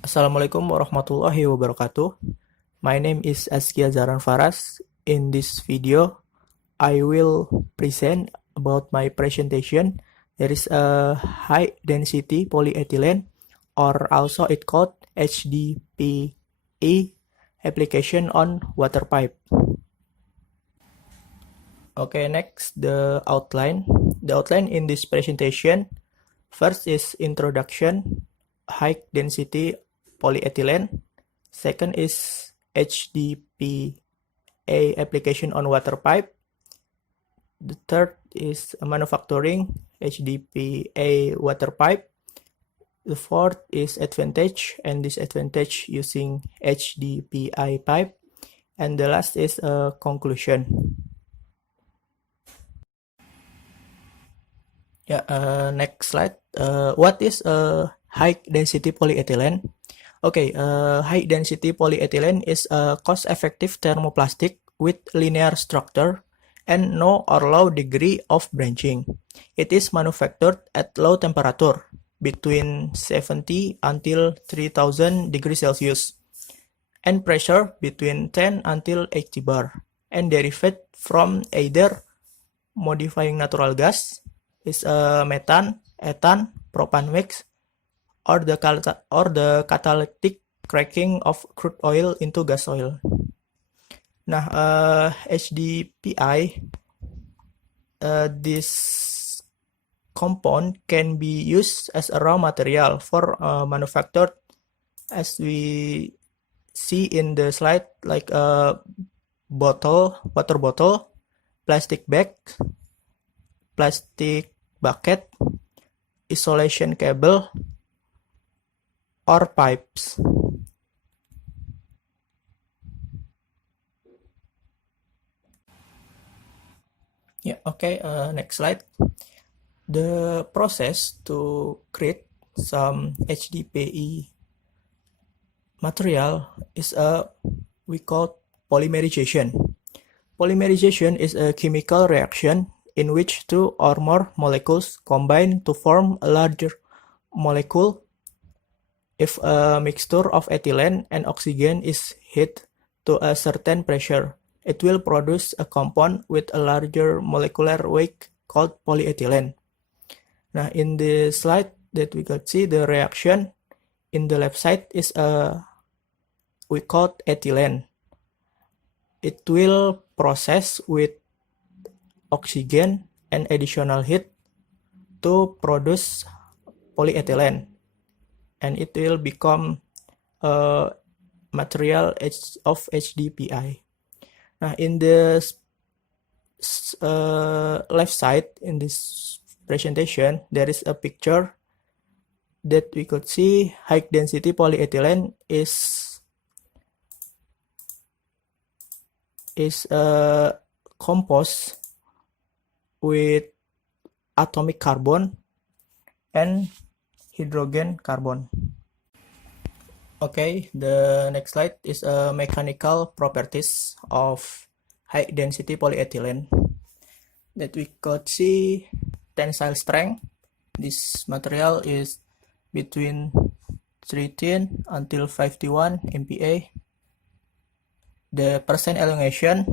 Assalamualaikum warahmatullahi wabarakatuh. My name is Askia Zaran Faras. In this video, I will present about my presentation. There is a high density polyethylene, or also it called HDPE application on water pipe. Okay, next the outline. The outline in this presentation, first is introduction, high density polyethylene. Second is HDPE application on water pipe. The third is manufacturing HDPE water pipe. The fourth is advantage and disadvantage using HDPE pipe. And the last is a conclusion. Next slide. What is a high density polyethylene? Okay, high density polyethylene is a cost-effective thermoplastic with linear structure and no or low degree of branching. It is manufactured at low temperature, between 70 until 3000 degrees Celsius, and pressure between 10 until 80 bar, and derived from either modifying natural gas, is a methane, ethane, propan mix, or the catalytic cracking of crude oil into gas oil. Nah, HDPE, this compound can be used as a raw material for manufactured, as we see in the slide, like a bottle, water bottle, plastic bag, plastic bucket, isolation cable, or pipes. Next slide. The process to create some HDPE material is we call polymerization. Polymerization is a chemical reaction in which two or more molecules combine to form a larger molecule. If a mixture of ethylene and oxygen is heated to a certain pressure, it will produce a compound with a larger molecular weight called polyethylene. Now, in the slide that we could see, the reaction in the left side is we call ethylene. It will process with oxygen and additional heat to produce polyethylene, and it will become a material of HDPE. Now, in the left side in this presentation, there is a picture that we could see high density polyethylene is composed with atomic carbon and hydrogen carbon. Okay, the next slide is mechanical properties of high density polyethylene that we could see. Tensile strength. This material is between 13 until 51 MPa. The percent elongation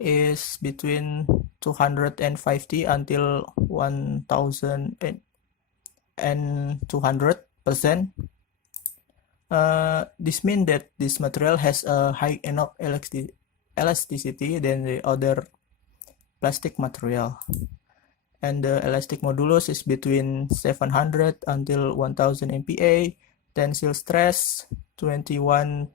is between 250 until 1200%. This means that this material has a high enough elasticity than the other plastic material, and the elastic modulus is between 700 until 1000 MPa. Tensile stress 21.4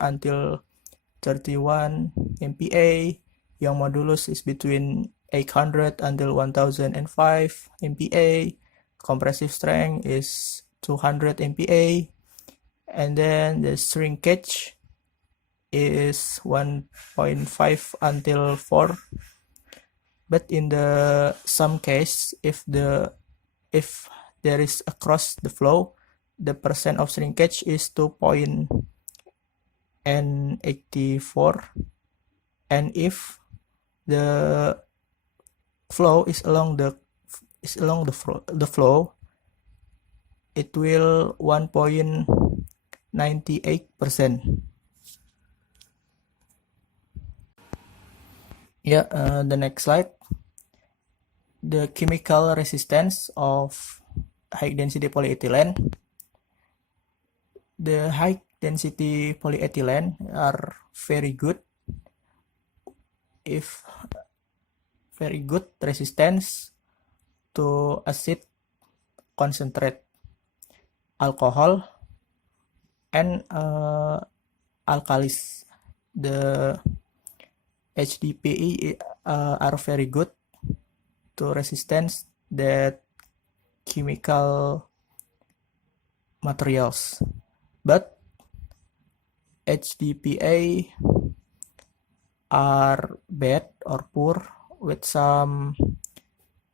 until 31 MPa. Young modulus is between 800 until 1005 MPa. Compressive strength is 200 MPa. And then the shrinkage is 1.5 until 4. But in some case, if there is across the flow, the percent of shrinkage is 2.84, and if the flow is along the flow, it will 1.98%. Yeah, the next slide. The chemical resistance of high density polyethylene. The high density polyethylene are very good resistance to acid, concentrate, alcohol, and alkalis. The HDPE are very good to resistance that chemical materials, but HDPA are bad or poor with some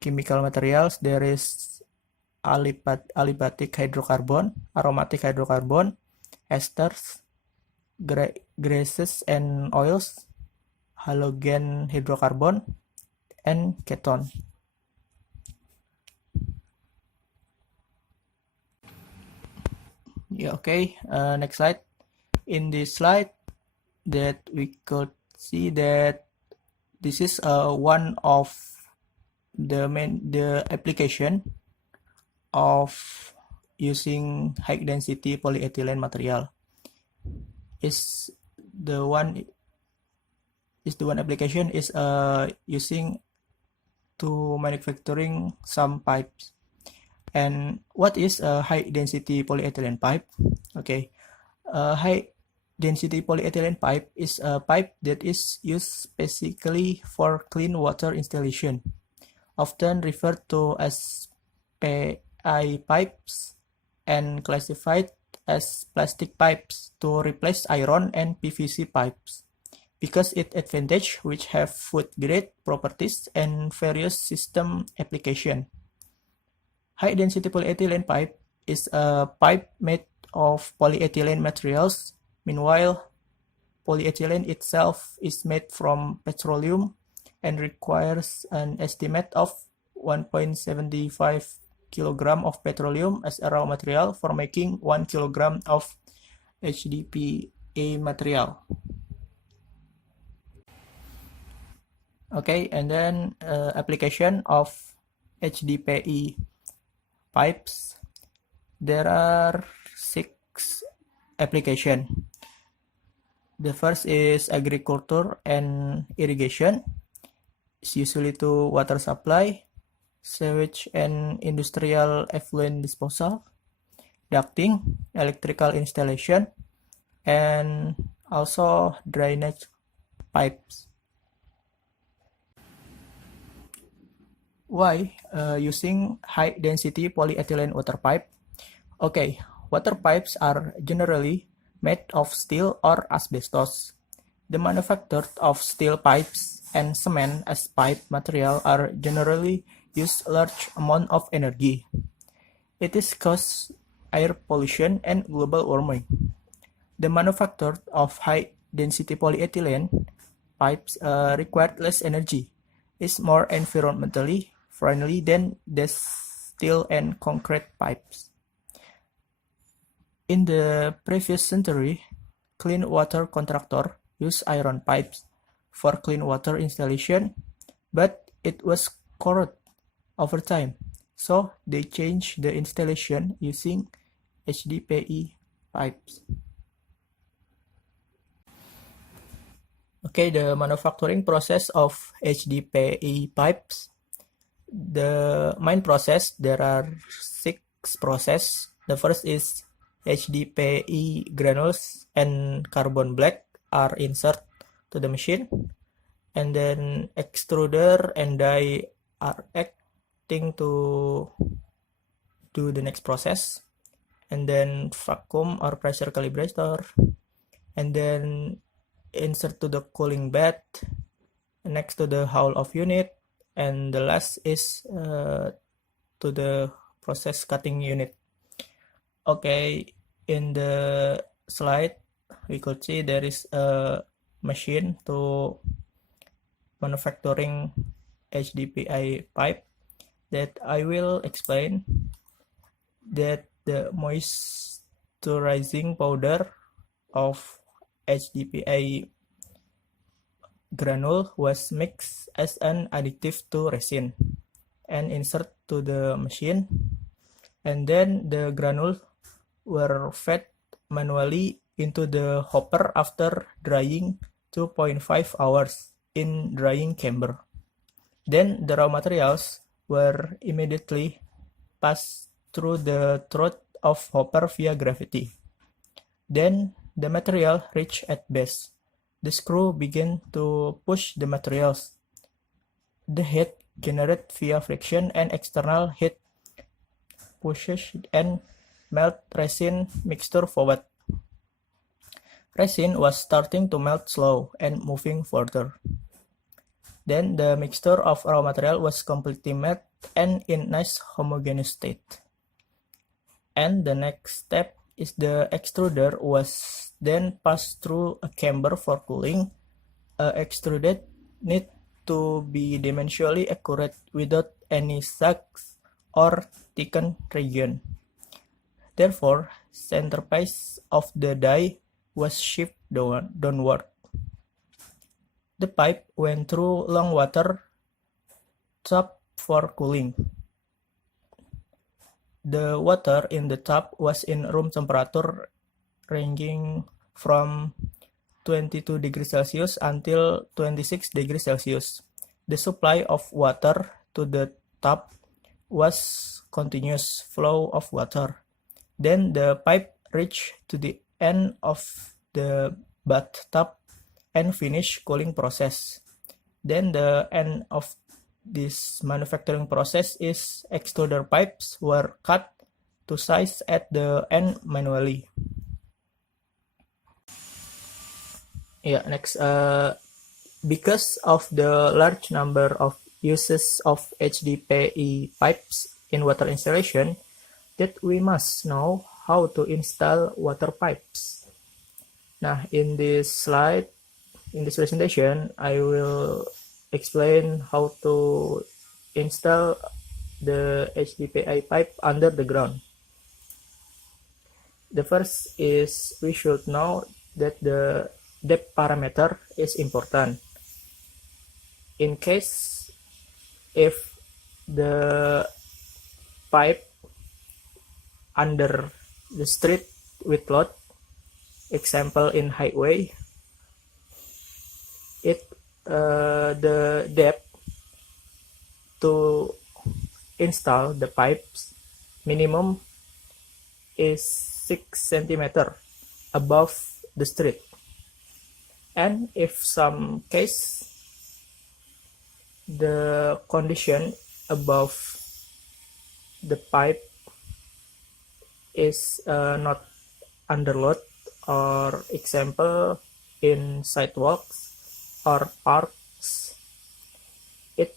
chemical materials. There is aliphatic hydrocarbon, aromatic hydrocarbon, esters, greases and oils, halogen hydrocarbon, and ketone. Yeah, okay. Next slide. In this slide, that we could see that this is one of the application of using high density polyethylene material. Is the one application is using to manufacturing some pipes. And what is a high density polyethylene pipe? Okay, high density polyethylene pipe is a pipe that is used specifically for clean water installation, often referred to as PI pipes and classified as plastic pipes to replace iron and PVC pipes because it advantage which have food grade properties and various system application. High density polyethylene pipe is a pipe made of polyethylene materials. Meanwhile, polyethylene itself is made from petroleum and requires an estimate of 1.75 kilogram of petroleum as a raw material for making 1 kilogram of HDPE material. Okay, and then application of HDPE pipes. There are 6 applications. The first is agriculture and irrigation. It's usually to water supply, sewage and industrial effluent disposal, ducting, electrical installation, and also drainage pipes. Why using high density polyethylene water pipe? Okay, water pipes are generally made of steel or asbestos. The manufacture of steel pipes and cement as pipe material are generally use large amount of energy. It is cause air pollution and global warming. The manufacture of high density polyethylene pipes require less energy, is more environmentally friendly than the steel and concrete pipes. In the previous century, clean water contractor used iron pipes for clean water installation, but it was corroded over time, so they changed the installation using HDPE pipes. Okay, the manufacturing process of HDPE pipes. The main process, there are 6 processes. The first is HDPE granules and carbon black are inserted to the machine, and then extruder and die are acting to do the next process, and then vacuum or pressure calibrator, and then insert to the cooling bed next to the hull of unit, and the last is to the process cutting unit. Okay, in the slide we could see there is a machine to manufacturing HDPE pipe that I will explain. That the moisturizing powder of HDPE granule was mixed as an additive to resin and inserted to the machine, and then the granules were fed manually into the hopper after drying 2.5 hours in drying chamber. Then the raw materials were immediately passed through the throat of hopper via gravity. Then the material reached at base. The screw began to push the materials. The heat generated via friction and external heat pushes and melt resin mixture forward. Resin was starting to melt slow and moving further. Then the mixture of raw material was completely melt and in nice homogeneous state. And the next step is the extruder was then passed through a chamber for cooling. Extruded need to be dimensionally accurate without any sags or thickened region. Therefore, center piece of the die was shifted downward. The pipe went through long water tub for cooling. The water in the tub was in room temperature ranging from 22 degrees Celsius until 26 degrees Celsius. The supply of water to the tub was continuous flow of water. Then the pipe reached to the end of the bathtub and finished cooling process. Then the end of this manufacturing process is extruder pipes were cut to size at the end manually. Next, because of the large number of uses of HDPE pipes in water installation, that we must know how to install water pipes. Now, in this presentation, I will explain how to install the HDPE pipe under the ground. The first is we should know that the depth parameter is important. In case if the pipe under the street with load, example in highway, the depth to install the pipes minimum is 6 cm above the street. And if some case the condition above the pipe is not under load, or example in sidewalks or parks, it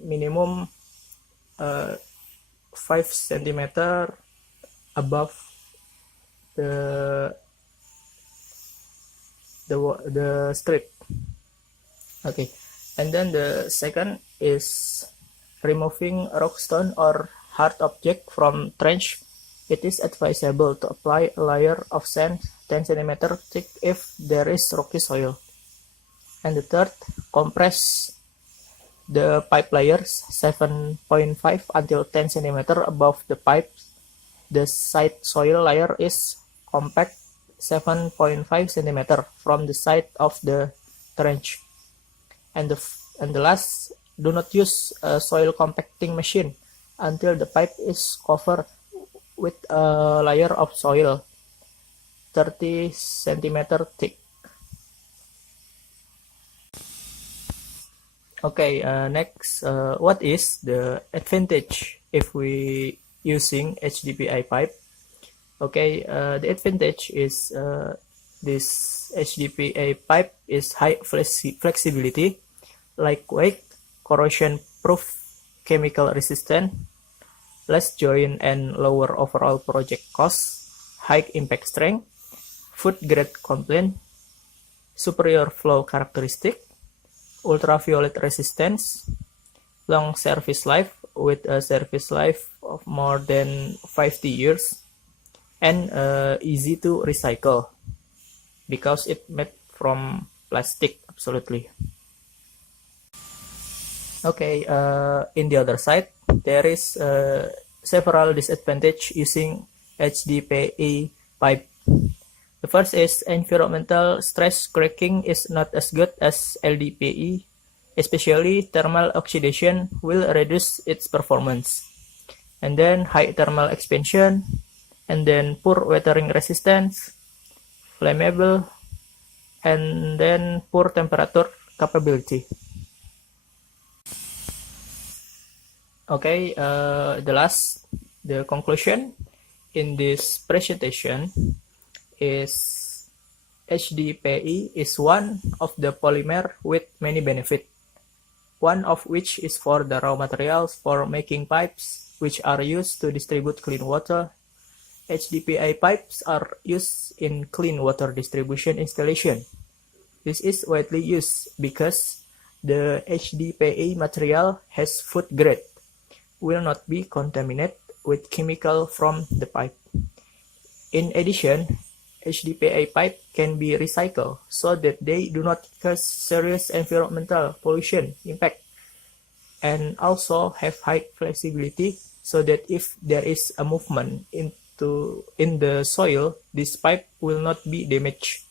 minimum 5 cm above the street. Okay, and then the second is removing rock, stone or hard object from trench. It is advisable to apply a layer of sand 10 cm thick if there is rocky soil. And the third, compress the pipe layers 7.5 until 10 cm above the pipe. The side soil layer is compact 7.5 cm from the side of the trench. And the last, do not use a soil compacting machine until the pipe is covered with a layer of soil 30 cm thick. Okay, next, what is the advantage if we using HDPE pipe? Okay, the advantage is this HDPE pipe is high flexibility, lightweight, corrosion proof, chemical resistant, less joint and lower overall project cost, high impact strength, food grade compliant, superior flow characteristic, ultraviolet resistance, long service life with a service life of more than 50 years and easy to recycle because it made from plastic absolutely. Okay, in the other side, there is several disadvantage using HDPE pipe. The first is environmental stress cracking is not as good as LDPE, especially thermal oxidation will reduce its performance. And then high thermal expansion, and then poor weathering resistance, flammable, and then poor temperature capability. Okay, the conclusion in this presentation is HDPE is one of the polymer with many benefits, one of which is for the raw materials for making pipes, which are used to distribute clean water. HDPE pipes are used in clean water distribution installation. This is widely used because the HDPE material has food grade, will not be contaminated with chemical from the pipe. In addition, HDPE pipe can be recycled so that they do not cause serious environmental pollution impact, and also have high flexibility so that if there is a movement in the soil, this pipe will not be damaged.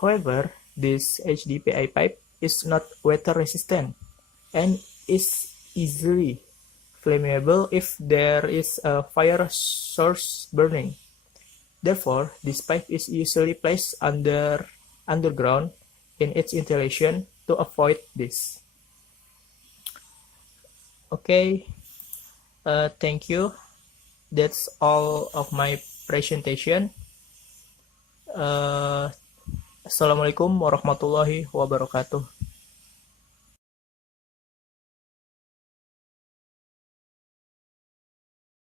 However, this HDPE pipe is not water resistant and is easily flammable if there is a fire source burning. Therefore, this pipe is usually placed underground in its installation to avoid this. Okay, thank you. That's all of my presentation. Assalamualaikum warahmatullahi wabarakatuh.